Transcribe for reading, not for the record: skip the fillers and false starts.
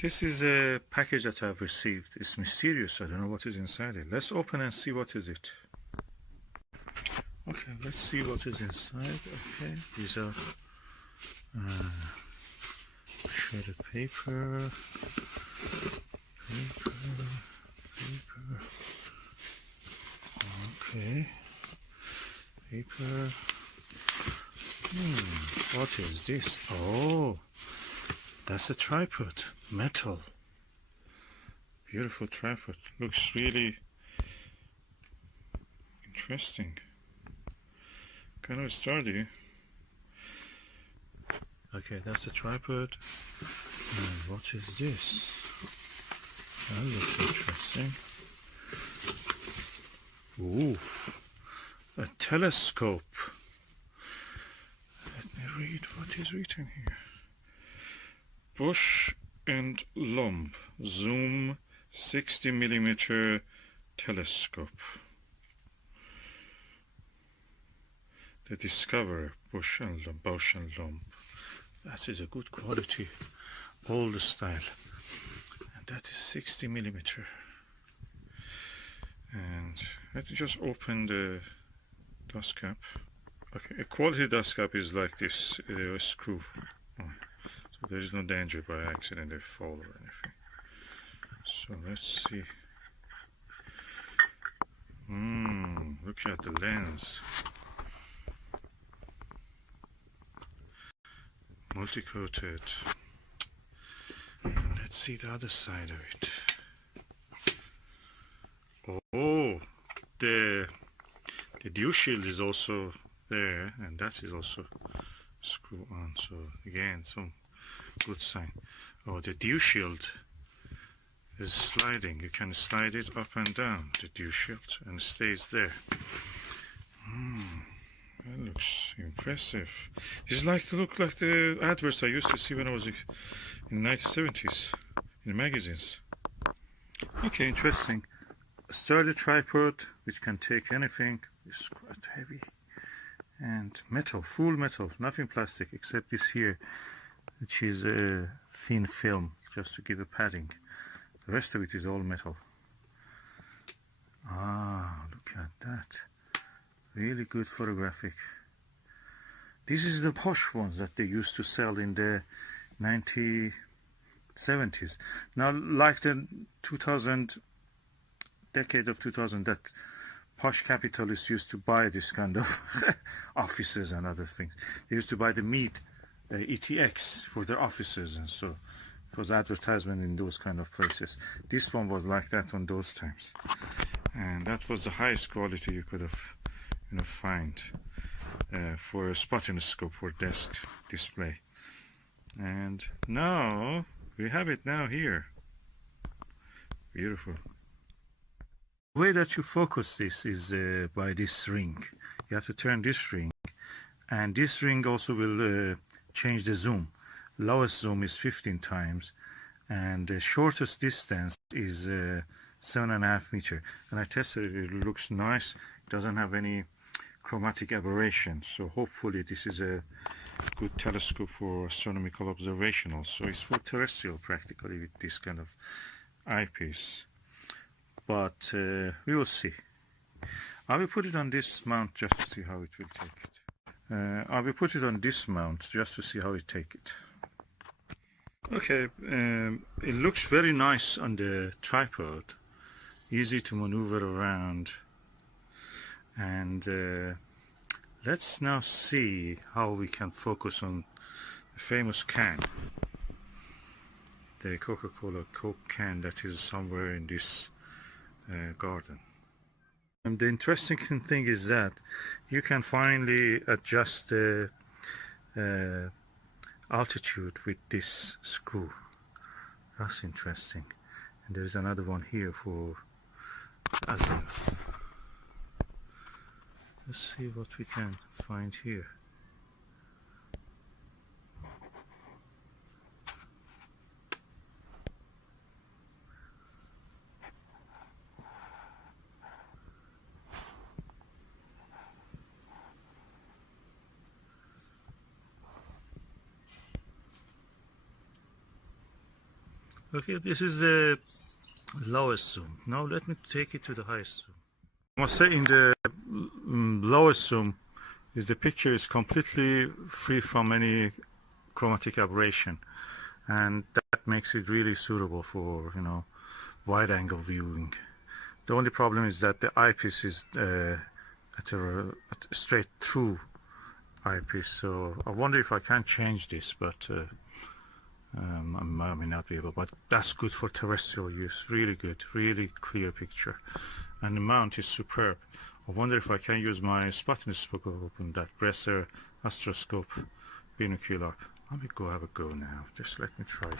This is a package that I've received. It's mysterious. I don't know what is inside it. Let's open and see what is it. Okay, let's see what is inside. Okay, these are shredded paper. Okay, paper. What is this? Oh, that's a tripod, metal. Beautiful tripod. Looks really interesting. Kind of sturdy. Okay, that's a tripod. And what is this? That looks interesting. Ooh, a telescope. Let me read what is written here. Bausch and Laumb zoom 60mm telescope. The Discoverer, Bausch and Laumb. That is a good quality, old style. And that is 60mm. And let me just open the dust cap. Okay, a quality dust cap is like this, a screw. So there is no danger by accident they fall or anything. So let's see. Look at the lens. Multi-coated. Let's see the other side of it. Oh, the dew shield is also there, and that is also screw on. So again, some good sign. Oh, the dew shield is sliding. You can slide it up and down, the dew shield, and it stays there. That looks impressive. This is like to look like the adverts I used to see when I was in the 1970s in the magazines. Okay, interesting. A sturdy tripod which can take anything. It's quite heavy. And metal, full metal, nothing plastic except this here, which is a thin film just to give a padding. The rest of it is all metal. Ah, look at that. Really good photographic. This is the Bausch ones that they used to sell in the 1970s. Now, like the 2000, decade of 2000, that posh capitalists used to buy this kind of offices and other things. They used to buy the meat, ETX, for their offices, and so it was advertisement in those kind of places. This one was like that on those times, and that was the highest quality you could have, find for a spotoscope for desk display. And now we have it now here. Beautiful. The way that you focus this is by this ring. You have to turn this ring, and this ring also will change the zoom. Lowest zoom is 15 times, and the shortest distance is 7.5 meters. And I tested it, it looks nice. It doesn't have any chromatic aberration, so hopefully this is a good telescope for astronomical observation also. It's for terrestrial practically with this kind of eyepiece, but we will see. I will put it on this mount just to see how it will take it. I will put it on this mount just to see how it take it. Okay, it looks very nice on the tripod, easy to maneuver around. And let's now see how we can focus on the famous can, the Coca-Cola Coke can that is somewhere in this garden. And the interesting thing is that you can finally adjust the altitude with this screw. That's interesting. And there's another one here for azimuth. Let's see what we can find here. Okay, this is the lowest zoom. Now let me take it to the highest zoom. I must say in the lowest zoom is the picture is completely free from any chromatic aberration, and that makes it really suitable for, you know, wide angle viewing. The only problem is that the eyepiece is at a straight through eyepiece, so I wonder if I can change this, but I may not be able, but that's good for terrestrial use. Really good, really clear picture, and the mount is superb. I wonder if I can use my spotoscope and that Bresser astroscope binocular. Let me go have a go now. Just let me try it.